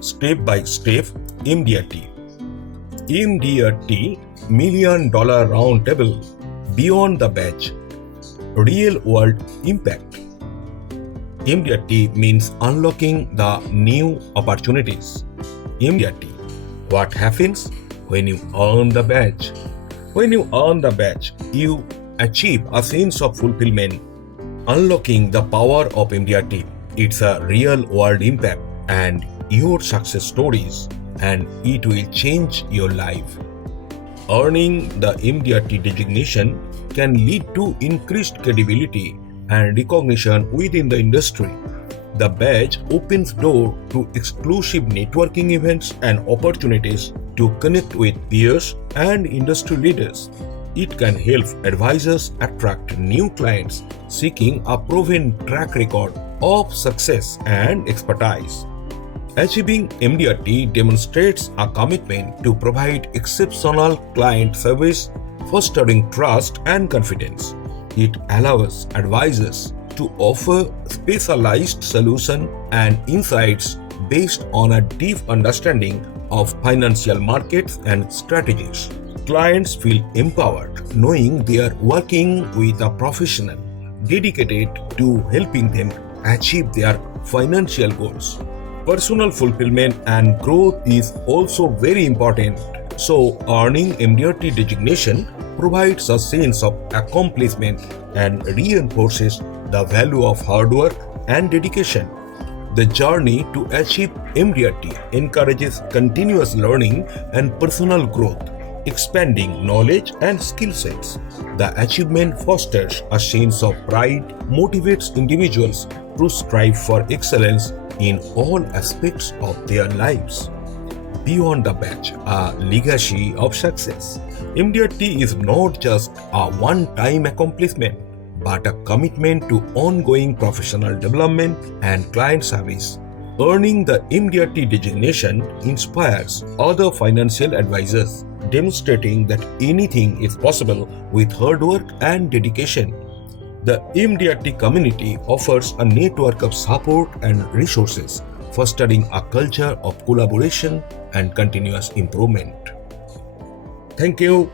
Step by Step MDRT. MDRT $1 million Roundtable Beyond the Badge. Real World Impact. MDRT means unlocking the new opportunities. MDRT. What happens when you earn the badge? When you earn the badge, you achieve a sense of fulfillment. Unlocking the power of MDRT. It's a real world impact and your success stories, and it will change your life. Earning the MDRT designation can lead to increased credibility and recognition within the industry. The badge opens door to exclusive networking events and opportunities to connect with peers and industry leaders. It can help advisors attract new clients seeking a proven track record of success and expertise. Achieving MDRT demonstrates a commitment to provide exceptional client service, fostering trust and confidence. It allows advisors to offer specialized solutions and insights based on a deep understanding of financial markets and strategies. Clients feel empowered knowing they are working with a professional dedicated to helping them achieve their financial goals. Personal fulfillment and growth is also very important, so earning MDRT designation provides a sense of accomplishment and reinforces the value of hard work and dedication. The journey to achieve MDRT encourages continuous learning and personal growth, expanding knowledge and skill sets. The achievement fosters a sense of pride, motivates individuals to strive for excellence in all aspects of their lives. Beyond the badge, a legacy of success. MDRT is not just a one-time accomplishment, but a commitment to ongoing professional development and client service. Earning the MDRT designation inspires other financial advisors, demonstrating that anything is possible with hard work and dedication. The MDRT community offers a network of support and resources, fostering a culture of collaboration and continuous improvement. Thank you.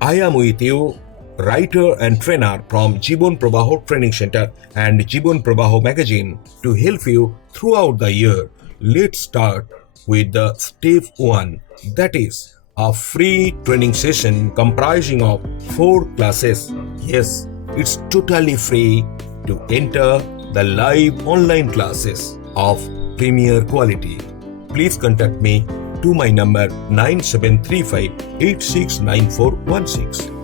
I am with you, writer and trainer from Jeevan Prabaha Training Center and Jeevan Prabaha magazine to help you throughout the year. Let's start with the step 1, that is a free training session comprising of 4 classes. Yes, it's totally free to enter the live online classes of premier quality. Please contact me to my number 9735 869416.